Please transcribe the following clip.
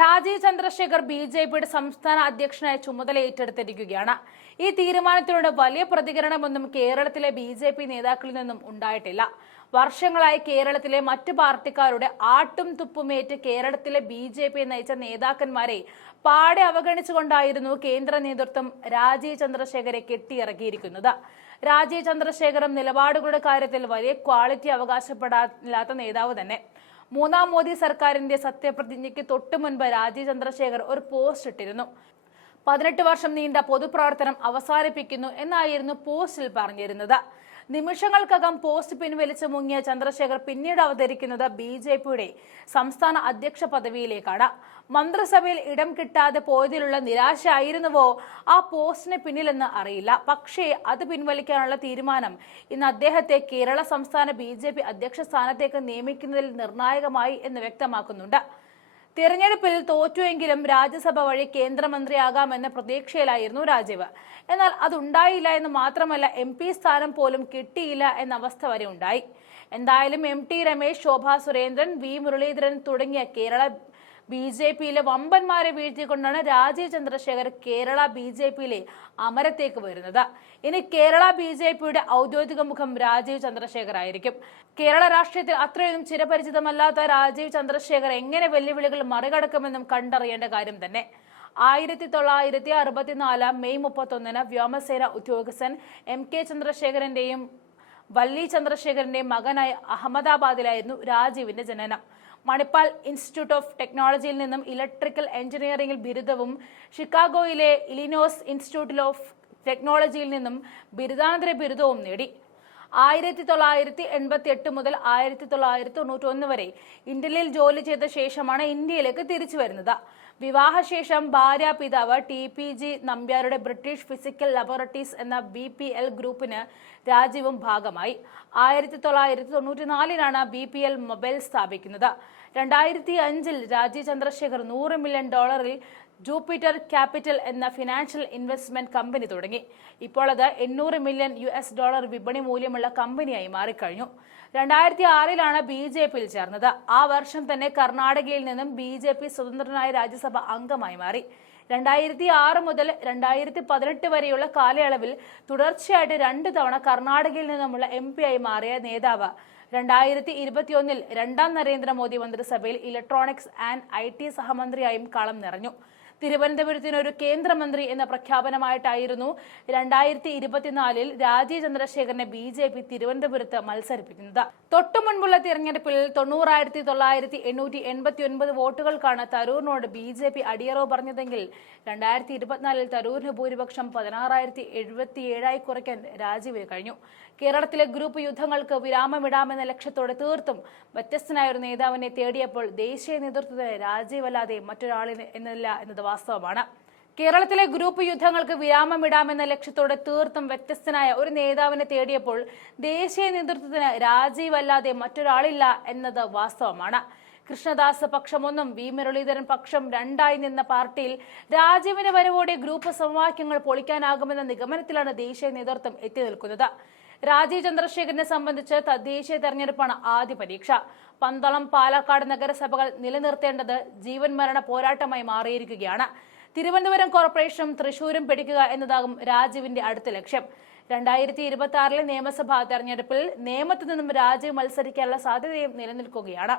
രാജീവ് ചന്ദ്രശേഖർ ബി.ജെ.പിയുടെ സംസ്ഥാന അധ്യക്ഷനായ ചുമതല ഏറ്റെടുത്തിരിക്കുകയാണ്. ഈ തീരുമാനത്തിലൂടെ വലിയ പ്രതികരണമൊന്നും കേരളത്തിലെ ബി.ജെ.പി നേതാക്കളിൽ നിന്നും ഉണ്ടായിട്ടില്ല. വർഷങ്ങളായി കേരളത്തിലെ മറ്റു പാർട്ടിക്കാരുടെ ആട്ടും തുപ്പുമേറ്റ് കേരളത്തിലെ ബി.ജെ.പി നയിച്ച നേതാക്കന്മാരെ പാടെ അവഗണിച്ചുകൊണ്ടായിരുന്നു കേന്ദ്ര നേതൃത്വം രാജീവ് ചന്ദ്രശേഖരെ കെട്ടിയിറക്കിയിരിക്കുന്നത്. രാജീവ് ചന്ദ്രശേഖറും നിലപാടുകളുടെ കാര്യത്തിൽ വലിയ ക്വാളിറ്റി അവകാശപ്പെടാനില്ലാത്ത നേതാവ് തന്നെ. മൂന്നാം മോദി സർക്കാരിന്റെ സത്യപ്രതിജ്ഞയ്ക്ക് തൊട്ടു മുൻപ് രാജീവ് ചന്ദ്രശേഖർ ഒരു പോസ്റ്റ് ഇട്ടിരുന്നു. 18 വർഷം നീണ്ട പൊതുപ്രവർത്തനം അവസാനിപ്പിക്കുന്നു എന്നായിരുന്നു പോസ്റ്റിൽ പറഞ്ഞിരുന്നത്. നിമിഷങ്ങൾക്കകം പോസ്റ്റ് പിൻവലിച്ച് മുങ്ങിയ ചന്ദ്രശേഖർ പിന്നീട് അവതരിക്കുന്നത് ബി.ജെ.പിയുടെ സംസ്ഥാന അധ്യക്ഷ പദവിയിലേക്കാണ്. മന്ത്രിസഭയിൽ ഇടം കിട്ടാതെ പോയതിലുള്ള നിരാശയായിരുന്നുവോ ആ പോസ്റ്റിന് പിന്നിലെന്ന് അറിയില്ല. പക്ഷേ അത് പിൻവലിക്കാനുള്ള തീരുമാനം ഇന്ന് അദ്ദേഹത്തെ കേരള സംസ്ഥാന ബി.ജെ.പി അധ്യക്ഷ സ്ഥാനത്തേക്ക് നിയമിക്കുന്നതിൽ നിർണായകമായി എന്ന് വ്യക്തമാക്കുന്നുണ്ട്. തിരഞ്ഞെടുപ്പിൽ തോറ്റുവെങ്കിലും രാജ്യസഭ വഴി കേന്ദ്രമന്ത്രിയാകാമെന്ന പ്രതീക്ഷയിലായിരുന്നു രാജീവ്. എന്നാൽ അതുണ്ടായില്ല എന്ന് മാത്രമല്ല, MP സ്ഥാനം പോലും കിട്ടിയില്ല എന്ന അവസ്ഥ വരെ ഉണ്ടായി. എന്തായാലും MT രമേശ്, ശോഭാ സുരേന്ദ്രൻ, V മുരളീധരൻ തുടങ്ങിയ കേരള ബി.ജെ.പിയിലെ വമ്പന്മാരെ വീഴ്ത്തിക്കൊണ്ടാണ് രാജീവ് ചന്ദ്രശേഖർ കേരള ബി.ജെ.പിയിലെ അമരത്തേക്ക് വരുന്നത്. ഇനി കേരള ബി.ജെ.പിയുടെ ഔദ്യോഗിക മുഖം രാജീവ് ചന്ദ്രശേഖർ ആയിരിക്കും. കേരള രാഷ്ട്രീയത്തിൽ അത്രയൊന്നും ചിരപരിചിതമല്ലാത്ത രാജീവ് ചന്ദ്രശേഖർ എങ്ങനെ വെല്ലുവിളികൾ മറികടക്കുമെന്നും കണ്ടറിയേണ്ട കാര്യം തന്നെ. 1964 മെയ് 31 വ്യോമസേന ഉദ്യോഗസ്ഥൻ MK ചന്ദ്രശേഖരന്റെയും വല്ലി ചന്ദ്രശേഖരന്റെയും മകനായി അഹമ്മദാബാദിലായിരുന്നു രാജീവിന്റെ ജനനം. മണിപ്പാൽ ഇൻസ്റ്റിറ്റ്യൂട്ട് ഓഫ് ടെക്നോളജിയിൽ നിന്നും ഇലക്ട്രിക്കൽ എഞ്ചിനീയറിംഗിൽ ബിരുദവും ഷിക്കാഗോയിലെ ഇലിനോസ് ഇൻസ്റ്റിറ്റ്യൂട്ട് ഓഫ് ടെക്നോളജിയിൽ നിന്നും ബിരുദാനന്തര ബിരുദവും നേടി. 1988 മുതൽ 1991 വരെ ഇന്ത്യയിൽ ജോലി ചെയ്ത ശേഷമാണ് ഇന്ത്യയിലേക്ക് തിരിച്ചു വരുന്നത്. വിവാഹശേഷം ഭാര്യ പിതാവ് TPG നമ്പ്യാരുടെ ബ്രിട്ടീഷ് ഫിസിക്കൽ ലബോറട്ടറീസ് എന്ന BPL ഗ്രൂപ്പിന് രാജീവും ഭാഗമായി. 1994 BPL മൊബൈൽ സ്ഥാപിക്കുന്നത്. 2005 Rajeev Chandrasekhar $100 million Jupiter Capital എന്ന ഫിനാൻഷ്യൽ ഇൻവെസ്റ്റ്മെന്റ് കമ്പനി തുടങ്ങി. ഇപ്പോൾ അത് $800 മില്യൺ വിപണി മൂല്യമുള്ള കമ്പനിയായി മാറിക്കഴിഞ്ഞു. 2006 ബി.ജെ.പിയിൽ ചേർന്നത്. ആ വർഷം തന്നെ കർണാടകയിൽ നിന്നും ബി.ജെ.പി സ്വതന്ത്രനായ രാജ്യസഭ അംഗമായി മാറി. 2006 മുതൽ 2018 വരെയുള്ള കാലയളവിൽ തുടർച്ചയായിട്ട് 2 തവണ കർണാടകയിൽ നിന്നുമുള്ള MP ആയി മാറിയ നേതാവ് 2021 രണ്ടാം നരേന്ദ്രമോദി മന്ത്രിസഭയിൽ ഇലക്ട്രോണിക്സ് ആൻഡ് IT സഹമന്ത്രിയായും കളം നിറഞ്ഞു. തിരുവനന്തപുരത്തിന് ഒരു കേന്ദ്രമന്ത്രി എന്ന പ്രഖ്യാപനമായിട്ടായിരുന്നു 2024 രാജീവ് ചന്ദ്രശേഖരനെ ബി.ജെ.പി തിരുവനന്തപുരത്ത് മത്സരിപ്പിക്കുന്നത്. തൊട്ടു മുൻപുള്ള തിരഞ്ഞെടുപ്പിൽ 90,989 വോട്ടുകൾക്കാണ് തരൂരിനോട് ബി.ജെ.പി അടിയറവ് പറഞ്ഞതെങ്കിൽ 2024 തരൂരിന് ഭൂരിപക്ഷം 16,077 കുറയ്ക്കാൻ രാജീവിന് കഴിഞ്ഞു. കേരളത്തിലെ ഗ്രൂപ്പ് യുദ്ധങ്ങൾക്ക് വിരാമമിടാമെന്ന ലക്ഷ്യത്തോടെ തീർത്തും വ്യത്യസ്തനായ ഒരു നേതാവിനെ തേടിയപ്പോൾ ദേശീയ നേതൃത്വത്തിന് രാജീവല്ലാതെ മറ്റൊരാളിന് എന്നില്ല എന്നത് വാസ്തവമാണ്. കേരളത്തിലെ ഗ്രൂപ്പ് യുദ്ധങ്ങൾക്ക് വിരാമമിടാമെന്ന ലക്ഷ്യത്തോടെ തീർത്തും വ്യത്യസ്തനായ ഒരു നേതാവിനെ തേടിയപ്പോൾ ദേശീയ നേതൃത്വത്തിന് രാജീവല്ലാതെ മറ്റൊരാളില്ല എന്നത് വാസ്തവമാണ്. കൃഷ്ണദാസ് പക്ഷം 1 V മുരളീധരൻ പക്ഷം 2 നിന്ന പാർട്ടിയിൽ രാജീവിന്റെ വരവോടെ ഗ്രൂപ്പ് സമവാക്യങ്ങൾ പൊളിക്കാനാകുമെന്ന നിഗമനത്തിലാണ് ദേശീയ നേതൃത്വം എത്തി നിൽക്കുന്നത്. രാജീവ് ചന്ദ്രശേഖരനെ സംബന്ധിച്ച് തദ്ദേശീയ തെരഞ്ഞെടുപ്പാണ് ആദ്യ പരീക്ഷ. പന്തളം, പാലക്കാട് നഗരസഭകൾ നിലനിർത്തേണ്ടത് ജീവൻ മരണ പോരാട്ടമായി മാറിയിരിക്കുകയാണ്. തിരുവനന്തപുരം കോർപ്പറേഷനും തൃശൂരും പിടിക്കുക എന്നതാകും രാജീവിന്റെ അടുത്ത ലക്ഷ്യം. 2026 നിയമസഭാ തെരഞ്ഞെടുപ്പിൽ നേമത്തു നിന്നും രാജീവ് മത്സരിക്കാനുള്ള സാധ്യതയും നിലനിൽക്കുകയാണ്.